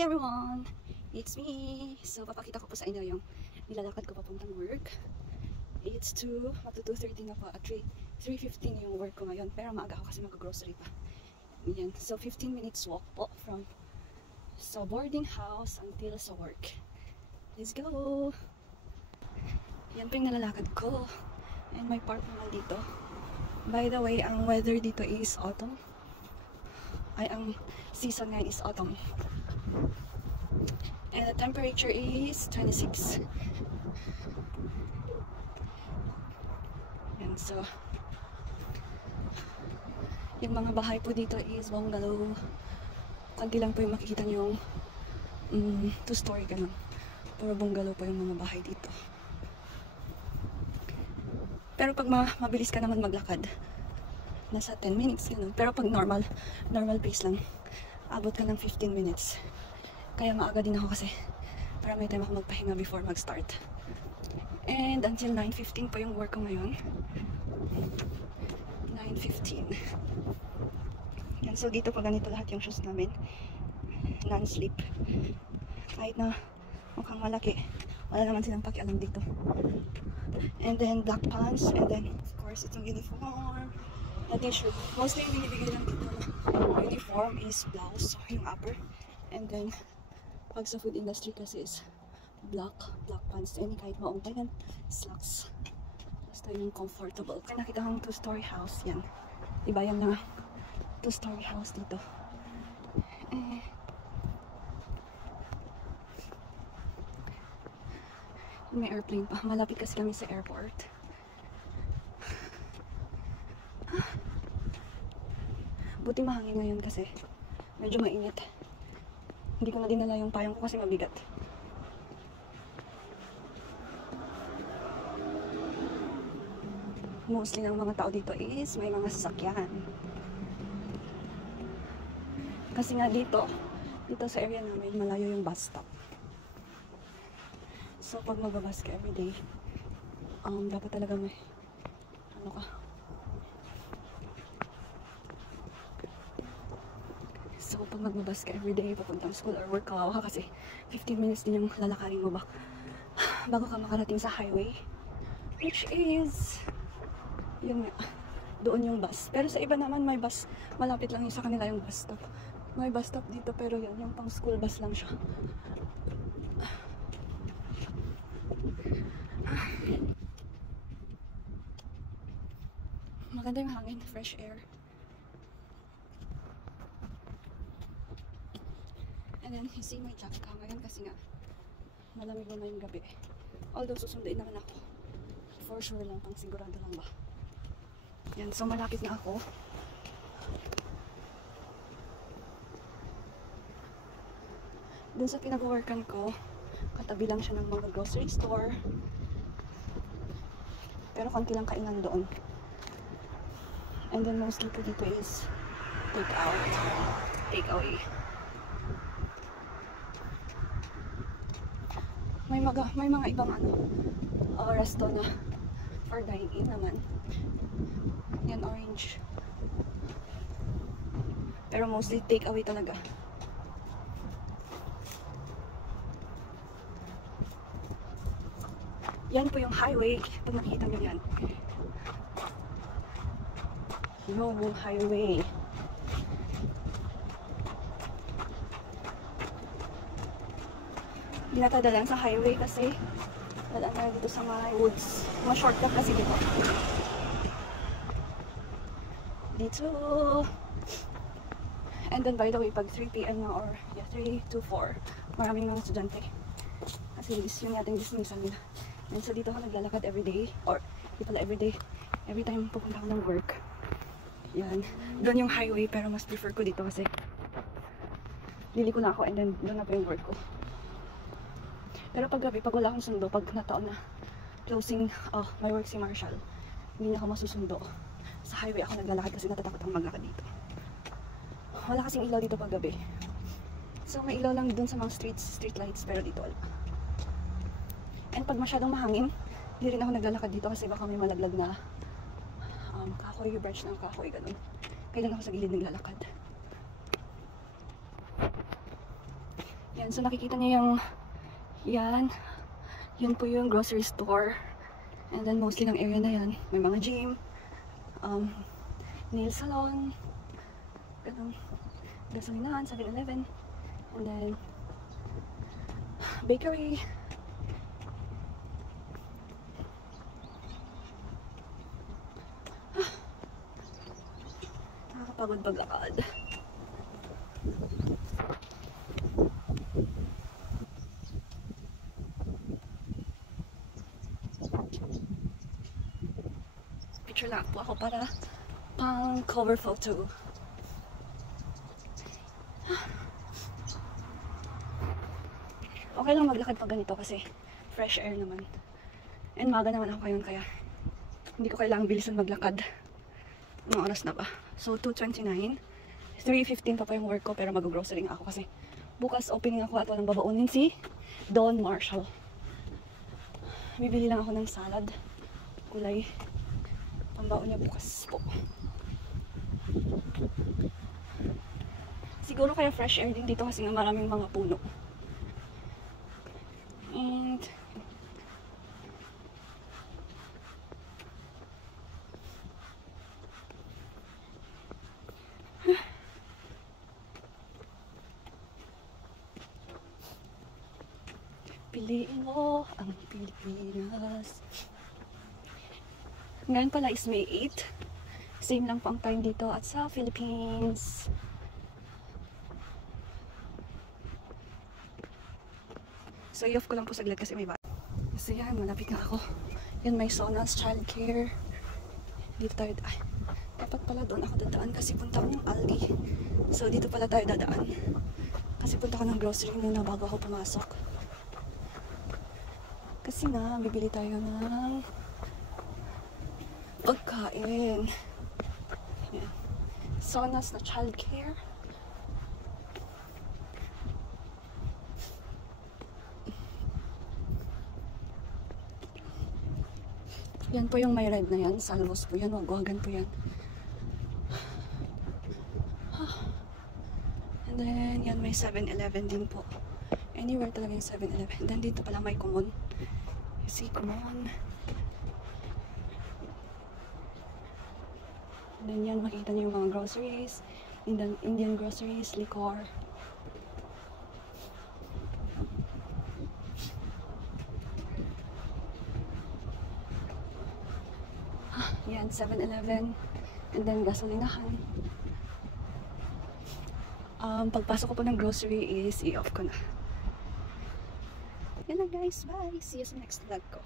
Hi everyone! It's me! So, papakita ko po sa inyo yung nilalakad ko papuntang work. It's 2:30 na po at 3:15 yung work ko ngayon. Pero maaga ako kasi mag-grocery pa. Yan. So, 15 minutes walk po from sa boarding house until sa work. Let's go! Yan po yung nalalakad ko. And my partner nandito. By the way, ang weather dito is autumn. Ang season ngayon is autumn. And the temperature is 26. And so, yung mga bahay po dito is bungalow. Konti lang po yung makikita yung 2-story ganun. Puro bungalow po yung mga bahay dito. Pero pag mabilis ka naman maglakad, nasa 10 minutes ganun. Pero pag normal pace lang, abot ka ng 15 minutes. Kaya maaga din ako kasi para may time ako magpahinga before mag-start. And until 9:15 po yung work ko ngayon. 9:15. Yan, so dito pa ganito lahat yung shoes namin. Non-slip. Kahit na mukhang malaki, wala naman silang pakialam dito. And then black pants, and then of course itong uniform. Na t-shirt. Mostly yung binibigay lang dito na uniform is blouse, yung upper. And then pag sa food industry kasi is black pants, any kahit maunta yan, slacks. Basta yung comfortable. Kaya nakita kong 2-story house yan. Diba yan na 2-story house dito. May airplane pa. Malapit kasi kami sa airport. Buti mahangin ngayon kasi medyo mainit. Hindi ko na dinala yung payong ko kasi mabigat. Mostly ng mga tao dito is may mga sasakyan. Kasi nga dito sa area namin malayo yung bus stop. So pag magbabas ka everyday, dapat talaga may So pag magbabas ka everyday papuntang school or work, kawawa ka kasi 15 minutes din yung lalakarin mo bago ka makarating sa highway, which is yun nga, doon yung bus. Pero sa iba naman may bus, malapit lang yung sa kanila yung bus stop. May bus stop dito pero yun, yung pang school bus lang siya. Maganda yung hangin, fresh air. And then, you see my jacket ka ngayon kasi nga malamig na yung gabi. Although susunduin naman ako. For sure lang, pang sigurado lang ba. Yan, so malapit na ako. Dun sa pinag-workan ko, katabi lang siya ng mga grocery store. Pero konti lang kainan doon. And then mostly po dito is take away. May mga ibang resto na for dine-in naman. Yan, orange. Pero mostly take away talaga. Yan po yung highway. Pag nakikita nyo yan. Yung highway. Dinatadalan sa highway kasi dadaan na dito sa mga woods. Mga shortcut kasi dito. And then by the way, pag 3 PM na or 3 to 4, maraming mga estudyante. Kasi yung ating dismissal nila. And so dito ako naglalakad everyday. Or di pala everyday. Every time pupunta ako ng work. Yan. Doon yung highway pero mas prefer ko dito kasi liliko na ako and then doon na pa yung work ko. Pero pag gabi, pag wala akong sundo, pag nataon na closing, my work si Marshall, hindi na ako masusundo. Sa highway ako naglalakad kasi natatakot akong maglakad dito. Wala kasing ilaw dito pag gabi. So may ilaw lang dun sa mga street lights, pero dito wala. And pag masyadong mahangin, hindi rin ako naglalakad dito kasi baka may malaglag na kahoy, branch ng kahoy, ganun. Kaya lang ako sa gilid naglalakad. Yan, so nakikita niyo yung, yan, yun po yung grocery store. And then mostly ng area na yan, may mga gym, nail salon, ganun, gasolinahan, 7-Eleven, and then bakery. Nakakapagod paglakad. Picture lang po ako para pang cover photo. Okay lang maglakad pag ganito kasi fresh air naman. And maga naman ako ngayon kaya hindi ko kailangang bilisan maglakad. Anong oras na ba? So 2:29. 3:15 pa yung work ko pero mag-grocery nga ako kasi bukas opening ako at walang babaunin si Don Marshall. Bibili lang ako ng salad. Kulay. Pambaon niya bukas po. Siguro kaya fresh air din dito kasi nga maraming mga puno. And piliin mo ang Pilipinas. Ngayon pala is May 8. Same lang po ang time dito at sa Philippines. So i-off ko lang po saglit kasi may bata. So yan, malapit na ako. Yan, may Sonas childcare. Dito tayo, ay, dapat pala doon ako dadaan kasi punta ko ng Aldi. So dito pala tayo dadaan. Kasi punta ko ng grocery muna bago ako pumasok. Kasi nga, bibili tayo ng pagkain. Yan. Sonas na childcare. Yan po yung may red na yan. Salvos po yan. Wagwagan po yan. And then, yan may 7-Eleven din po. Anywhere talaga yung 7-Eleven. Then dito pala may Kumon. See, Kumon. And then yan, makita niyo yung mga groceries. Indian groceries, liquor. Yan, 7-Eleven. And then, gasolinahan. Pagpasok ko po ng grocery is i-off ko na. Yan na guys. Bye! See you sa next vlog ko.